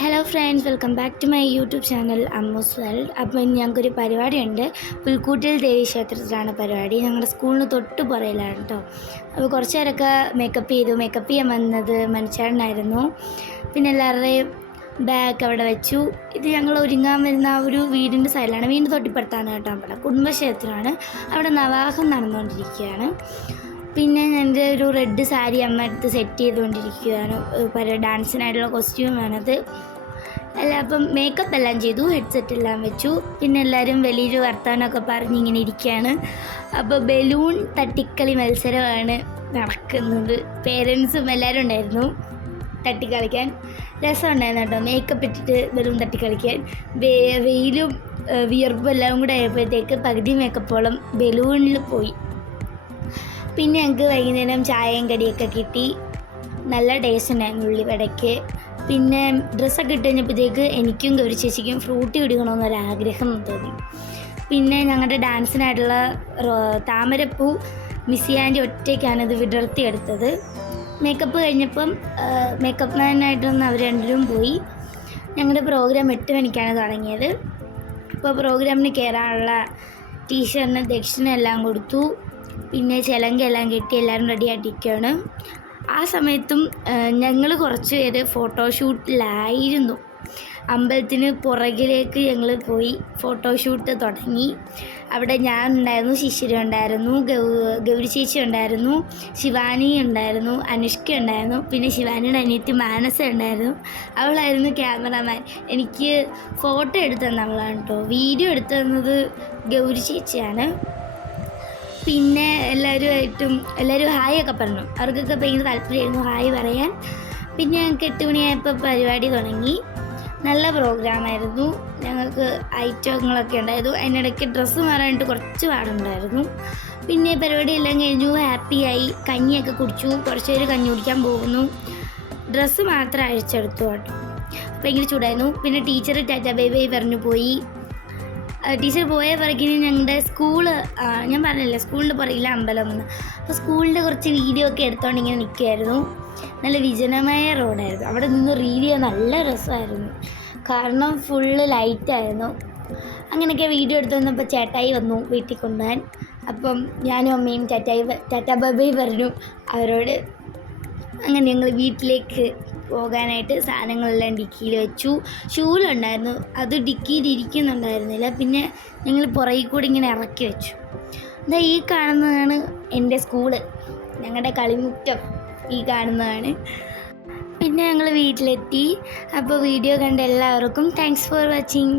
Hello friends, welcome back to my YouTube channel Ammu's world. അപ്പോൾ ഇന്ന് ഞങ്ങൾക്കൊരു പരിപാടിയുണ്ട്. പുൽക്കൂട്ടിൽ ദേവീക്ഷേത്രത്തിലാണ് പരിപാടി. ഞങ്ങളുടെ സ്കൂളിന് തൊട്ട് പുറയിലാണ് കേട്ടോ. അപ്പോൾ കുറച്ച് നേരമൊക്കെ മേക്കപ്പ് ചെയ്യാൻ വന്നത് മനുഷ്യാടനായിരുന്നു. പിന്നെ എല്ലാവരുടെയും ബാഗ് അവിടെ വെച്ചു. ഇത് ഞങ്ങൾ ഒരുങ്ങാൻ വരുന്ന ആ ഒരു വീടിൻ്റെ സൈഡിലാണ്, വീടിൻ്റെ തൊട്ടിപ്പുറത്താണ് കേട്ടോ. അവിടെ കുടുംബക്ഷേത്രമാണ്. അവിടെ നവാഹം നടന്നുകൊണ്ടിരിക്കുകയാണ്. പിന്നെ എൻ്റെ ഒരു റെഡ് സാരി അമ്മ എടുത്ത് സെറ്റ് ചെയ്തുകൊണ്ടിരിക്കുകയാണ്. ഡാൻസിനായിട്ടുള്ള കോസ്റ്റ്യൂമാണത്. അപ്പം മേക്കപ്പ് എല്ലാം ചെയ്തു, ഹെഡ്സെറ്റ് എല്ലാം വെച്ചു. പിന്നെ എല്ലാവരും വലിയൊരു വർത്തമാനമൊക്കെ പറഞ്ഞിങ്ങനെ ഇരിക്കുകയാണ്. അപ്പോൾ ബലൂൺ തട്ടിക്കളി മത്സരമാണ് നടക്കുന്നത്. പേരൻസും എല്ലാവരും ഉണ്ടായിരുന്നു തട്ടിക്കളിക്കാൻ. രസമുണ്ടായിരുന്നു കേട്ടോ, മേക്കപ്പ് ഇട്ടിട്ട് ബലൂൺ തട്ടിക്കളിക്കാൻ. വെയിലും വിയർപ്പും എല്ലാം കൂടെ ആയപ്പോഴത്തേക്ക് പകുതി മേക്കപ്പോളം ബലൂണിൽ പോയി. പിന്നെ ഞങ്ങൾക്ക് വൈകുന്നേരം ചായയും കടിയൊക്കെ കിട്ടി. നല്ല ടേസ്റ്റ് ഉണ്ടായിരുന്നു ഉള്ളിവടയ്ക്ക്. പിന്നെ ഡ്രസ്സൊക്കെ ഇട്ട് കഴിഞ്ഞപ്പോഴത്തേക്ക് എനിക്കും ഗൗരി ചേച്ചിക്കും ഫ്രൂട്ടി കുടിക്കണമെന്നൊരാഗ്രഹം തോന്നി. പിന്നെ ഞങ്ങളുടെ ഡാൻസിനായിട്ടുള്ള താമരപ്പൂ മിസ്സി ആൻറ്റി ഒറ്റയ്ക്കാണിത് വിടർത്തിയെടുത്തത്. മേക്കപ്പ് കഴിഞ്ഞപ്പം മേക്കപ്പ് മാനായിട്ടൊന്ന് അവർ രണ്ടുപേരും പോയി. ഞങ്ങളുടെ പ്രോഗ്രാം 8 മണിക്കാണ് തുടങ്ങിയത്. അപ്പോൾ പ്രോഗ്രാമിന് കയറാനുള്ള ടീച്ചറിന് ദക്ഷിണ എല്ലാം കൊടുത്തു. പിന്നെ ചിലങ്കെല്ലാം കെട്ടി എല്ലാവരും റെഡി ആയിട്ടിരിക്കുകയാണ്. ആ സമയത്തും ഞങ്ങൾ കുറച്ച് പേര് ഫോട്ടോഷൂട്ടിലായിരുന്നു. അമ്പലത്തിന് പുറകിലേക്ക് ഞങ്ങൾ പോയി ഫോട്ടോഷൂട്ട് തുടങ്ങി. അവിടെ ഞാൻ ഉണ്ടായിരുന്നു, ശിശിര ഉണ്ടായിരുന്നു, ഗൗരി ചേച്ചി ഉണ്ടായിരുന്നു, ശിവാനി ഉണ്ടായിരുന്നു, അനുഷ്ക ഉണ്ടായിരുന്നു. പിന്നെ ശിവാനിയുടെ അനിയത്തി മാനസ ഉണ്ടായിരുന്നു. അവളായിരുന്നു ക്യാമറാമാൻ. എനിക്ക് ഫോട്ടോ എടുത്തു തന്നവളാണ് കേട്ടോ. വീഡിയോ എടുത്തു തന്നത് ഗൗരി ചേച്ചിയാണ്. പിന്നെ എല്ലാവരും ഹായ് ഒക്കെ പറഞ്ഞു. അവർക്കൊക്കെ ഭയങ്കര താല്പര്യമായിരുന്നു ഹായ് പറയാൻ. പിന്നെ ഞങ്ങൾക്ക് 8 മണിയായപ്പോൾ പരിപാടി തുടങ്ങി. നല്ല പ്രോഗ്രാമായിരുന്നു. ഞങ്ങൾക്ക് ഐറ്റങ്ങളൊക്കെ ഉണ്ടായിരുന്നു. അതിനിടയ്ക്ക് ഡ്രസ്സ് മാറാനായിട്ട് കുറച്ച് പാടുണ്ടായിരുന്നു. പിന്നെ പരിപാടി എല്ലാം കഴിഞ്ഞു, ഹാപ്പിയായി. കഞ്ഞിയൊക്കെ കുടിച്ചു. കുറച്ച് പേര് കഞ്ഞി കുടിക്കാൻ പോകുന്നു. ഡ്രസ്സ് മാത്രം അഴിച്ചെടുത്തു കേട്ടോ. ഭയങ്കര ചൂടായിരുന്നു. പിന്നെ ടീച്ചർ ടാറ്റ ബൈ ബൈ പറഞ്ഞു പോയി. ടീച്ചർ പോയ പിറകിന് ഞങ്ങളുടെ ഞാൻ പറഞ്ഞില്ലേ സ്കൂളിൻ്റെ പുറകിലെ അമ്പലം എന്ന്. അപ്പോൾ സ്കൂളിൻ്റെ കുറച്ച് വീഡിയോ ഒക്കെ എടുത്തുകൊണ്ട് ഇങ്ങനെ നിൽക്കുകയായിരുന്നു. നല്ല വിജനമായ റോഡായിരുന്നു. അവിടെ നിന്ന് റീൽ ചെയ്യാൻ നല്ല രസമായിരുന്നു. കാരണം ഫുള്ള് ലൈറ്റായിരുന്നു. അങ്ങനെയൊക്കെ വീഡിയോ എടുത്തു വന്നപ്പോൾ ചേട്ടായി വന്നു വീട്ടിൽ കൊണ്ടുപോകാൻ. അപ്പം ഞാനും അമ്മയും ടാറ്റ ബൈ ബൈ പറഞ്ഞു അവരോട്. അങ്ങനെ ഞങ്ങൾ വീട്ടിലേക്ക് പോകാനായിട്ട് സാധനങ്ങളെല്ലാം ഡിക്കിയിൽ വെച്ചു. ഷൂലുണ്ടായിരുന്നു, അത് ഡിക്കിയിൽ ഇരിക്കുന്നുണ്ടായിരുന്നില്ല. പിന്നെ ഞങ്ങൾ പുറകിൽ കൂടി ഇങ്ങനെ ഇറക്കി വെച്ചു. എന്താ ഈ കാണുന്നതാണ് എൻ്റെ സ്കൂള്, ഞങ്ങളുടെ കളിമുറ്റം ഈ കാണുന്നതാണ്. പിന്നെ ഞങ്ങൾ വീട്ടിലെത്തി. അപ്പോൾ വീഡിയോ കണ്ട എല്ലാവർക്കും താങ്ക്സ് ഫോർ വാച്ചിങ്.